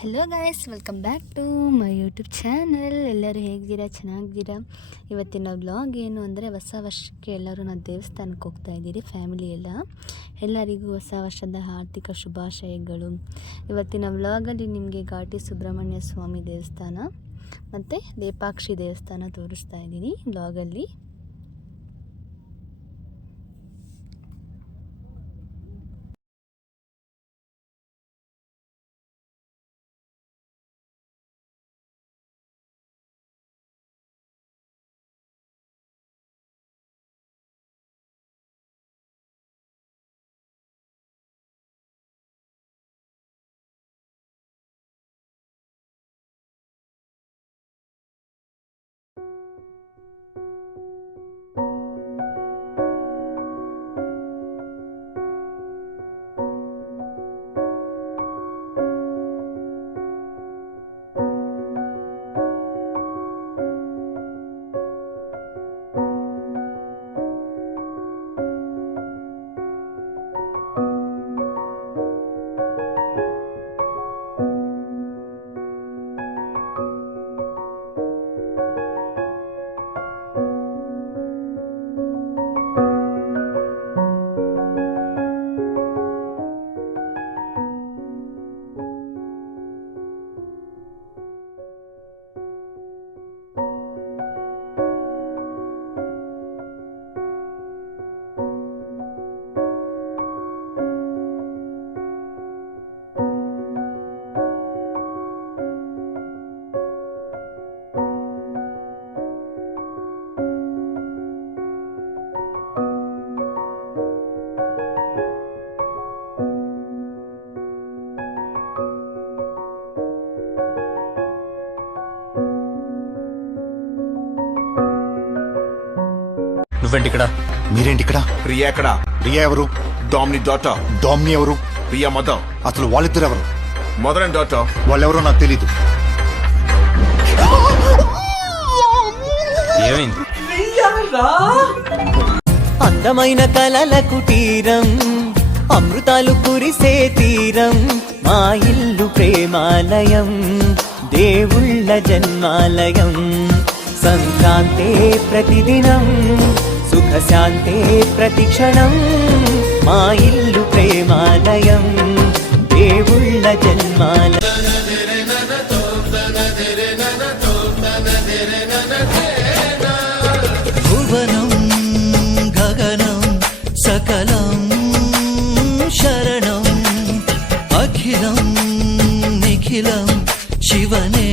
Hello guys, welcome back to my YouTube channel. ಎಲ್ಲರೂ ಹೇಗಿದ್ದೀರಾ? ಚೆನ್ನಾಗಿದ್ದೀರಾ? ಇವತ್ತಿನ ವ್ಲಾಗ್ ಏನು ಅಂದರೆ, ಹೊಸ ವರ್ಷಕ್ಕೆ ಎಲ್ಲರೂ ನಾವು ದೇವಸ್ಥಾನಕ್ಕೆ ಹೋಗ್ತಾ ಇದ್ದೀರಿ, ಫ್ಯಾಮಿಲಿ ಎಲ್ಲರಿಗೂ ಹೊಸ ವರ್ಷದ ಆರ್ಥಿಕ ಶುಭಾಶಯಗಳು. ಇವತ್ತಿನ ವ್ಲಾಗಲ್ಲಿ ನಿಮಗೆ ಘಾಟಿ ಸುಬ್ರಹ್ಮಣ್ಯ ಸ್ವಾಮಿ ದೇವಸ್ಥಾನ ಮತ್ತು ಲೇಪಾಕ್ಷಿ ದೇವಸ್ಥಾನ ತೋರಿಸ್ತಾ ಇದ್ದೀನಿ ವ್ಲಾಗಲ್ಲಿ. నువ్వేంటి ఇక్కడ? మీరేంటి ఇక్కడ? రియా ఎక్కడ? రియా ఎవరు? డామిని డాటర్. డామ్ని ఎవరు? రియా మదర్. అసలు వాళ్ళిద్దరు ఎవరు? Mother and daughter. వాళ్ళెవరో నాకు తెలీదు. ఏమైంది? అందమైన కలల కుటీరం, అమృతాలు కురిసే తీరం, మా ఇల్లు ప్రేమాలయం, దేవుళ్ళ జన్మాలయం. సంక్రాంతే ప్రతిదినం, సుఖశాంతే ప్రతిక్షణం, మా ఇల్లు ప్రేమాలయం, దేవుళ్ళ జన్మాలయం. భువనం గగనం సకలం శరణం, అఖిలం నిఖిలం శివనే